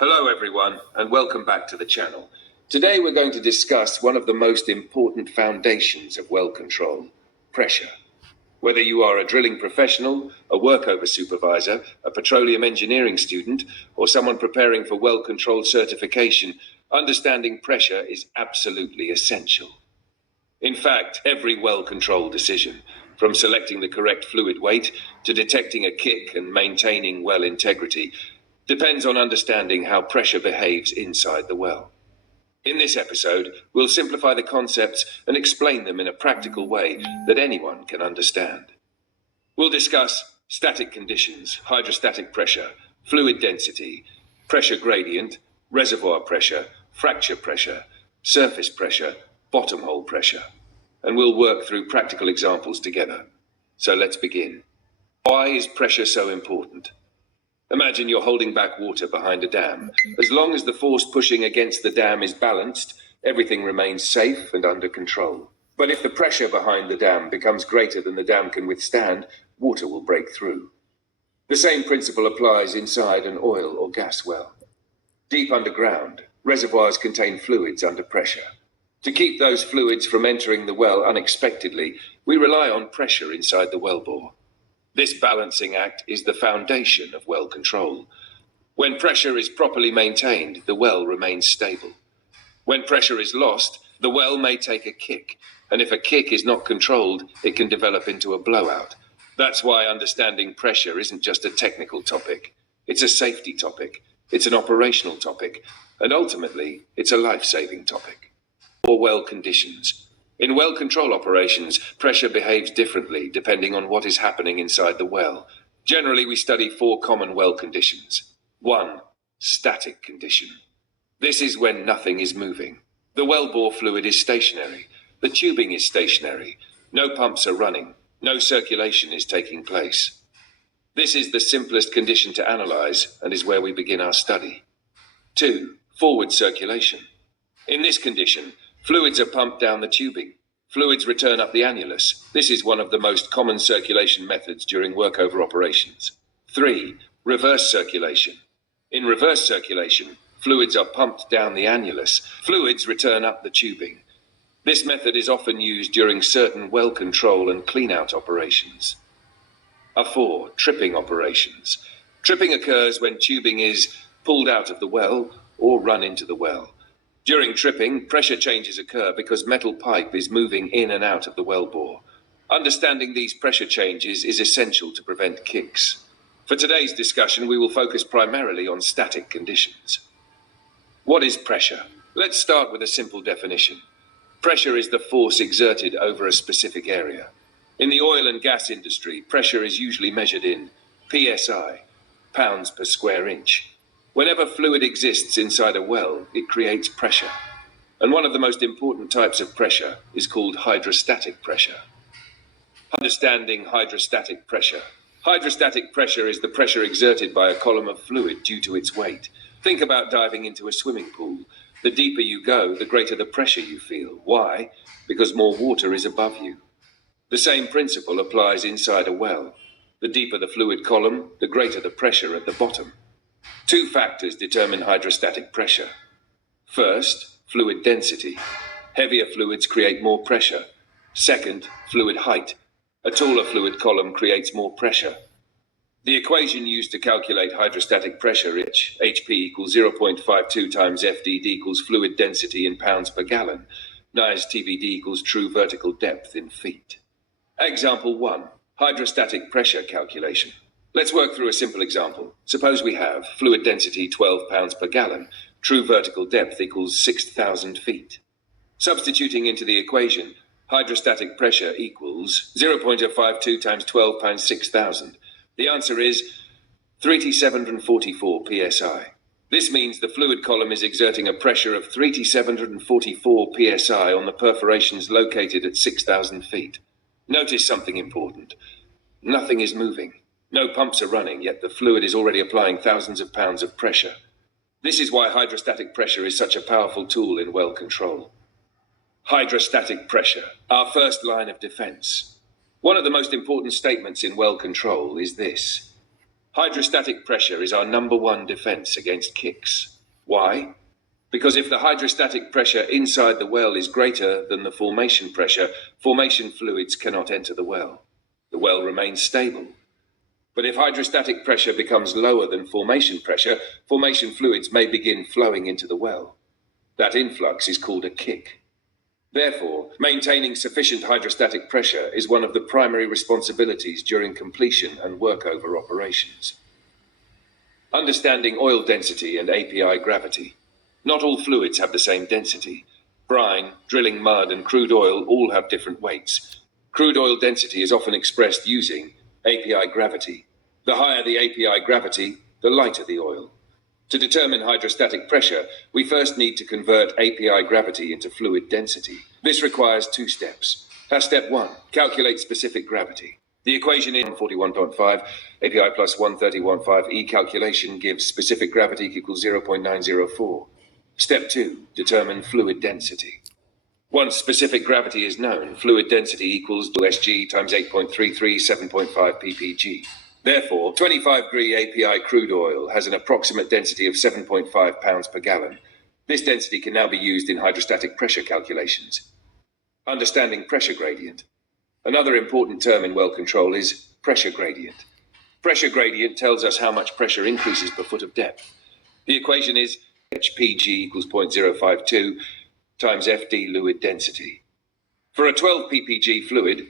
Hello everyone, and welcome back to the channel. Today we're going to discuss one of the most important foundations of well control: pressure. Whether you are a drilling professional, a workover supervisor, a petroleum engineering student, or someone preparing for well control certification, understanding pressure is absolutely essential. In fact, every well control decision, from selecting the correct fluid weight to detecting a kick and maintaining well integrity, depends on understanding how pressure behaves inside the well. In this episode, we'll simplify the concepts and explain them in a practical way that anyone can understand. We'll discuss static conditions, hydrostatic pressure, fluid density, pressure gradient, reservoir pressure, fracture pressure, surface pressure, bottom hole pressure, and we'll work through practical examples together. So let's begin. Why is pressure so important? Imagine you're holding back water behind a dam. As long as the force pushing against the dam is balanced, everything remains safe and under control. But if the pressure behind the dam becomes greater than the dam can withstand, water will break through. The same principle applies inside an oil or gas well. Deep underground, reservoirs contain fluids under pressure. To keep those fluids from entering the well unexpectedly, we rely on pressure inside the wellbore. This balancing act is the foundation of well control. When pressure is properly maintained, the well remains stable. When pressure is lost, the well may take a kick, and if a kick is not controlled, it can develop into a blowout. That's why understanding pressure isn't just a technical topic. It's a safety topic, it's an operational topic, and ultimately, it's a life-saving topic. Or well conditions. In well control operations, pressure behaves differently depending on what is happening inside the well. Generally, we study 4 common well conditions. 1. Static condition. This is when nothing is moving. The wellbore fluid is stationary. The tubing is stationary. No pumps are running. No circulation is taking place. This is the simplest condition to analyze and is where we begin our study. 2. Forward circulation. In this condition, fluids are pumped down the tubing. Fluids return up the annulus. This is one of the most common circulation methods during workover operations. 3. Reverse circulation. In reverse circulation, fluids are pumped down the annulus. Fluids return up the tubing. This method is often used during certain well control and clean-out operations. 4. Tripping operations. Tripping occurs when tubing is pulled out of the well or run into the well. During tripping, pressure changes occur because metal pipe is moving in and out of the wellbore. Understanding these pressure changes is essential to prevent kicks. For today's discussion, we will focus primarily on static conditions. What is pressure? Let's start with a simple definition. Pressure is the force exerted over a specific area. In the oil and gas industry, pressure is usually measured in PSI, pounds per square inch. Whenever fluid exists inside a well, it creates pressure. And one of the most important types of pressure is called hydrostatic pressure. Understanding hydrostatic pressure. Hydrostatic pressure is the pressure exerted by a column of fluid due to its weight. Think about diving into a swimming pool. The deeper you go, the greater the pressure you feel. Why? Because more water is above you. The same principle applies inside a well. The deeper the fluid column, the greater the pressure at the bottom. 2 factors determine hydrostatic pressure. First, fluid density. Heavier fluids create more pressure. Second, fluid height. A taller fluid column creates more pressure. The equation used to calculate hydrostatic pressure is HP equals 0.52 times FDD equals fluid density in pounds per gallon. NIAS TVD equals true vertical depth in feet. Example 1. Hydrostatic pressure calculation. Let's work through a simple example. Suppose we have fluid density 12 pounds per gallon, true vertical depth equals 6,000 feet. Substituting into the equation, hydrostatic pressure equals 0.052 times 12 times 6,000. The answer is 3,744 psi. This means the fluid column is exerting a pressure of 3,744 psi on the perforations located at 6,000 feet. Notice something important. Nothing is moving. No pumps are running, yet the fluid is already applying thousands of pounds of pressure. This is why hydrostatic pressure is such a powerful tool in well control. Hydrostatic pressure, our first line of defense. One of the most important statements in well control is this: Hydrostatic pressure is our number one defense against kicks. Why? Because if the hydrostatic pressure inside the well is greater than the formation pressure, formation fluids cannot enter the well. The well remains stable. But if hydrostatic pressure becomes lower than formation pressure, formation fluids may begin flowing into the well. That influx is called a kick. Therefore, maintaining sufficient hydrostatic pressure is one of the primary responsibilities during completion and workover operations. Understanding oil density and API gravity. Not all fluids have the same density. Brine, drilling mud, and crude oil all have different weights. Crude oil density is often expressed using API gravity. The higher the API gravity, the lighter the oil. To determine hydrostatic pressure, we first need to convert API gravity into fluid density. This requires two steps. Step 1, calculate specific gravity. The equation in 41.5, API plus 130.15 E calculation gives specific gravity equals 0.904. Step 2, determine fluid density. Once specific gravity is known, fluid density equals SG times 8.33, 7.5 ppg. Therefore, 25-degree API crude oil has an approximate density of 7.5 pounds per gallon. This density can now be used in hydrostatic pressure calculations. Understanding pressure gradient. Another important term in well control is pressure gradient. Pressure gradient tells us how much pressure increases per foot of depth. The equation is HPG equals 0.052 times FD fluid density. For a 12 ppg fluid,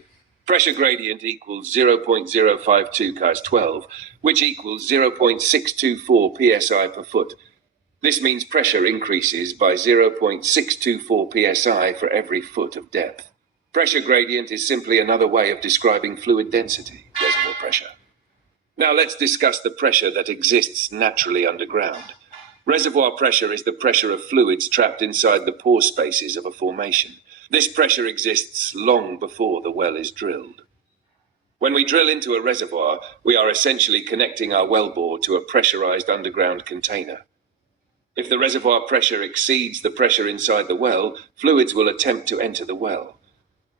pressure gradient equals 0.052 times 12, which equals 0.624 psi per foot. This means pressure increases by 0.624 psi for every foot of depth. Pressure gradient is simply another way of describing fluid density, reservoir pressure. Now let's discuss the pressure that exists naturally underground. Reservoir pressure is the pressure of fluids trapped inside the pore spaces of a formation. This pressure exists long before the well is drilled. When we drill into a reservoir, we are essentially connecting our wellbore to a pressurized underground container. If the reservoir pressure exceeds the pressure inside the well, fluids will attempt to enter the well.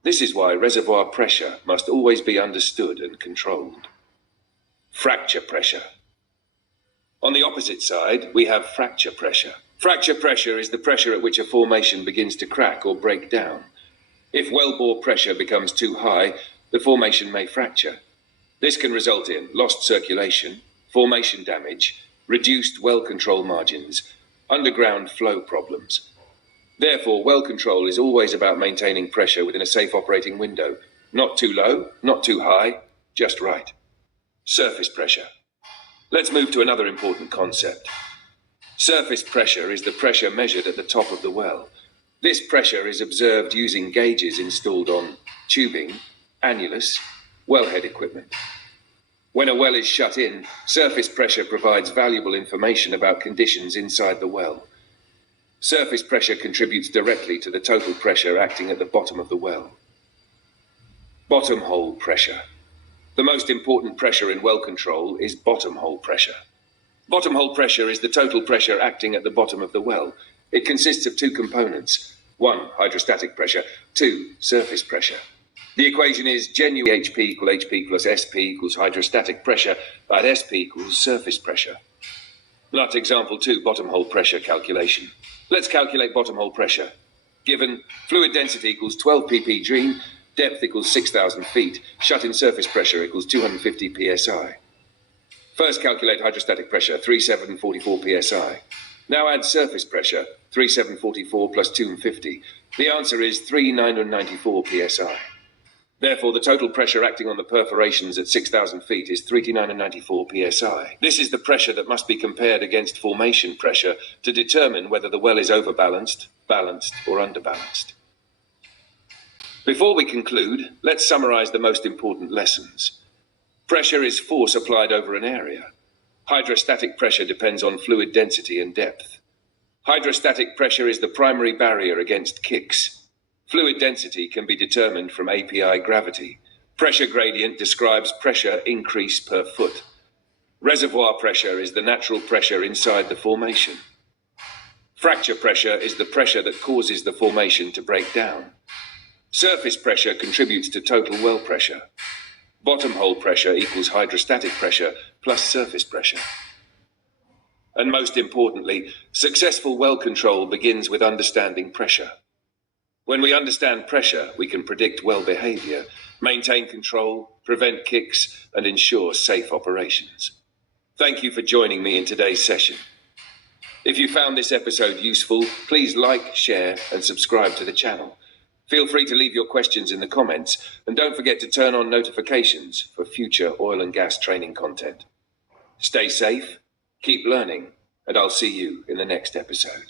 This is why reservoir pressure must always be understood and controlled. Fracture pressure. On the opposite side, we have fracture pressure. Fracture pressure is the pressure at which a formation begins to crack or break down. If wellbore pressure becomes too high, the formation may fracture. This can result in lost circulation, formation damage, reduced well control margins, underground flow problems. Therefore, well control is always about maintaining pressure within a safe operating window. Not too low, not too high, just right. Surface pressure. Let's move to another important concept. Surface pressure is the pressure measured at the top of the well. This pressure is observed using gauges installed on tubing, annulus, wellhead equipment. When a well is shut in, surface pressure provides valuable information about conditions inside the well. Surface pressure contributes directly to the total pressure acting at the bottom of the well. Bottomhole pressure. The most important pressure in well control is bottomhole pressure. Bottomhole pressure is the total pressure acting at the bottom of the well. It consists of two components. 1, hydrostatic pressure. 2, surface pressure. The equation is GNU HP equal HP plus SP equals hydrostatic pressure at SP equals surface pressure. Not example 2, bottomhole pressure calculation. Let's calculate bottomhole pressure. Given fluid density equals 12 ppg, depth equals 6,000 feet, shut-in surface pressure equals 250 psi. First calculate hydrostatic pressure, 3744 psi. Now add surface pressure, 3744 plus 250. The answer is 3994 psi. Therefore, the total pressure acting on the perforations at 6,000 feet is 3994 psi. This is the pressure that must be compared against formation pressure to determine whether the well is overbalanced, balanced, or underbalanced. Before we conclude, let's summarize the most important lessons. Pressure is force applied over an area. Hydrostatic pressure depends on fluid density and depth. Hydrostatic pressure is the primary barrier against kicks. Fluid density can be determined from API gravity. Pressure gradient describes pressure increase per foot. Reservoir pressure is the natural pressure inside the formation. Fracture pressure is the pressure that causes the formation to break down. Surface pressure contributes to total well pressure. Bottom hole pressure equals hydrostatic pressure plus surface pressure. And most importantly, successful well control begins with understanding pressure. When we understand pressure, we can predict well behavior, maintain control, prevent kicks, and ensure safe operations. Thank you for joining me in today's session. If you found this episode useful, please like, share, and subscribe to the channel. Feel free to leave your questions in the comments, and don't forget to turn on notifications for future oil and gas training content. Stay safe, keep learning, and I'll see you in the next episode.